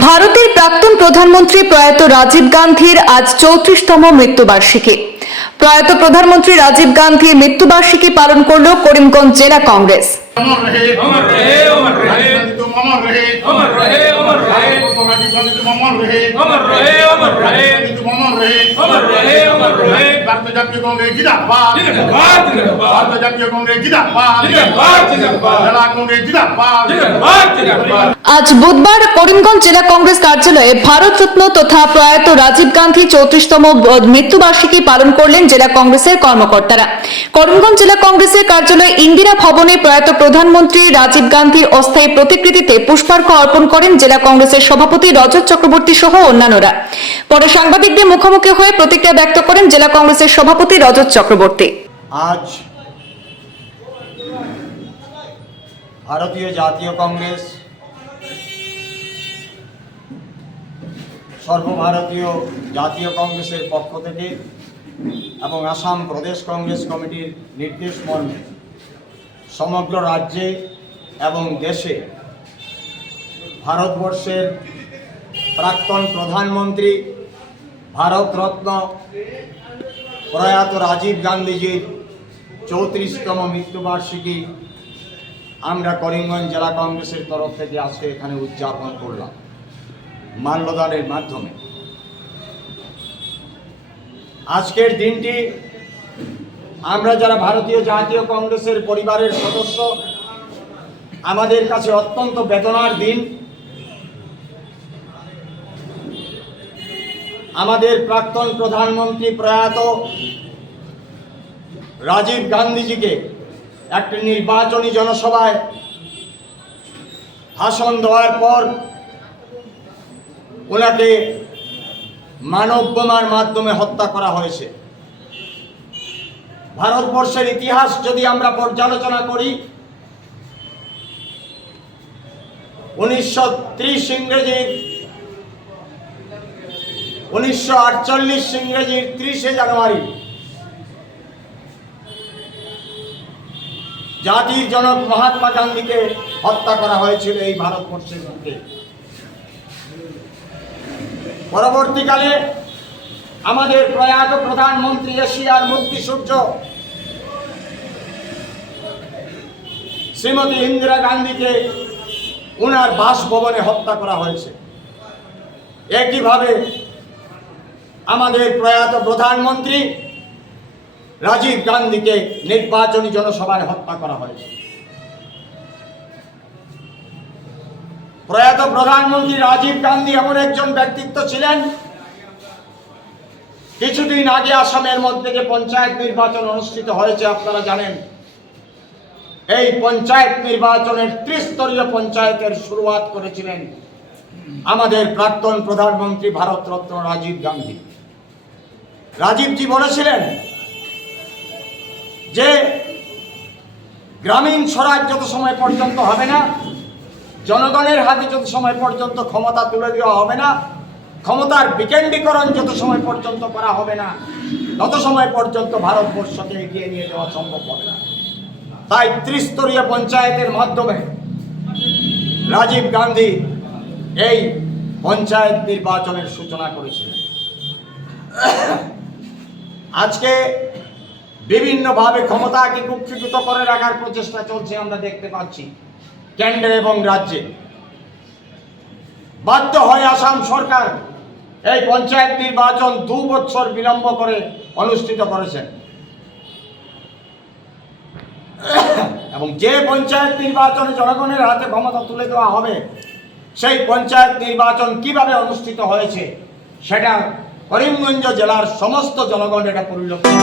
ভারতের প্রাক্তন প্রধানমন্ত্রী প্রয়াত রাজীব গান্ধীর আজ 34তম মৃত্যুবার্ষিকী। প্রয়াত প্রধানমন্ত্রী রাজীব গান্ধীর মৃত্যুবার্ষিকী পালন করল করিমগঞ্জ জেলা কংগ্রেস। আজ বুধবার করিমগঞ্জ জেলা কংগ্রেস কার্যালয়ে ভারতরত্ন তথা প্রয়াত রাজীব গান্ধী 34তম মৃত্যুবার্ষিকী পালন করলেন জেলা কংগ্রেসের কর্মকর্তারা। করিমগঞ্জ জেলা কংগ্রেসের কার্যালয়ে ইন্দিরা ভবনে প্রয়াত প্রধানমন্ত্রী রাজীব গান্ধীর অস্থায়ী প্রতিকৃতিতে পুষ্পার্ঘ্য অর্পণ করেন জেলা কংগ্রেসের সভাপতি রজত চক্রবর্তী সহ অন্যান্যরা। পরে সাংবাদিকদের মুখোমুখি হয়ে প্রতিক্রিয়া ব্যক্ত করেন জেলা কংগ্রেসের সভাপতি রজত চক্রবর্তী। আজ ভারতীয় জাতীয় কংগ্রেস সর্বভারতীয় জাতীয় কংগ্রেসের পক্ষ থেকে এবং আসাম প্রদেশ কংগ্রেস কমিটির নির্দেশ মর্মে সমগ্র রাজ্যে এবং দেশে ভারতবর্ষের প্রাক্তন প্রধানমন্ত্রী ভারতরত্ন প্রয়াত রাজীব গান্ধীজির 34তম মৃত্যুবার্ষিকী আমরা করিমগঞ্জ জেলা কংগ্রেসের তরফ থেকে আজকে এখানে উদযাপন করলাম মাল্যদানের মাধ্যমে। আজকের দিনটি আমরা যারা ভারতীয় জাতীয় কংগ্রেসের পরিবারের সদস্য, আমাদের কাছে অত্যন্ত বেদনার দিন। আমাদের প্রাক্তন প্রধানমন্ত্রী প্রয়াত রাজীব গান্ধীজিকে একটি নির্বাচনী জনসভায় ভাষণ দেওয়ার পর ওনাকে মানব বোমার মাধ্যমে হত্যা করা হয়েছে। ভারতবর্ষের ইতিহাস যদি আমরা পর্যালোচনা করি, 1930 ইংরেজির 1948 ইংরেজির 30শে জানুয়ারি জাতির জনক মহাত্মা গান্ধীকে হত্যা করা হয়েছিল এই ভারতবর্ষের মধ্যে। পরবর্তীকালে আমাদের প্রয়াত প্রধানমন্ত্রী এশিয়ার মুক্তিসূর্য শ্রীমতী ইন্দিরা গান্ধীকে ওনার বাসভবনে হত্যা করা হয়েছে। একইভাবে আমাদের প্রয়াত প্রধানমন্ত্রী রাজীব গান্ধীকে নির্বাচনী জনসভায় হত্যা করা হয়েছে। প্রয়াত প্রধানমন্ত্রী রাজীব গান্ধী এমন একজন ব্যক্তিত্ব ছিলেন, কিছুদিন আগে আসামের মধ্যে যে পঞ্চায়েত নির্বাচন অনুষ্ঠিত হয়েছে আপনারা জানেন, এই পঞ্চায়েত নির্বাচনের ত্রিস্তরীয় পঞ্চায়েতের শুরুয়াত করেছিলেন আমাদের প্রাক্তন প্রধানমন্ত্রী ভারতরত্ন রাজীব গান্ধী। রাজীবজি বলেছিলেন যে গ্রামীণ স্বরাজ যত সময় পর্যন্ত হবে না, জনগণের হাতে যত সময় পর্যন্ত ক্ষমতা তুলে দেওয়া হবে না, ক্ষমতার বিকেন্দ্রীকরণ যত সময় পর্যন্ত করা হবে না, তত সময় পর্যন্ত ভারতবর্ষকে এগিয়ে নিয়ে যাওয়া সম্ভব হবে না। তাই ত্রিস্তরীয় পঞ্চায়েতের মাধ্যমে রাজীব গান্ধী এই পঞ্চায়েত নির্বাচনের সূচনা করেছিলেন। আজকে বিভিন্নভাবে ক্ষমতাকে কুক্ষিগত করে রাখার প্রচেষ্টা চলছে, আমরা দেখতে পাচ্ছি কেন্দ্রে এবং রাজ্যে। বাধ্য হয়ে আসাম সরকার এই পঞ্চায়েত নির্বাচন 2 বছর বিলম্ব করে অনুষ্ঠিত করেছেন এবং যে পঞ্চায়েত নির্বাচনে জনগণের হাতে ক্ষমতা তুলে দেওয়া হবে, সেই পঞ্চায়েত নির্বাচন কিভাবে অনুষ্ঠিত হয়েছে সেটা করিমগঞ্জ জেলার সমস্ত জনগণ এটা পরিলক্ষিত।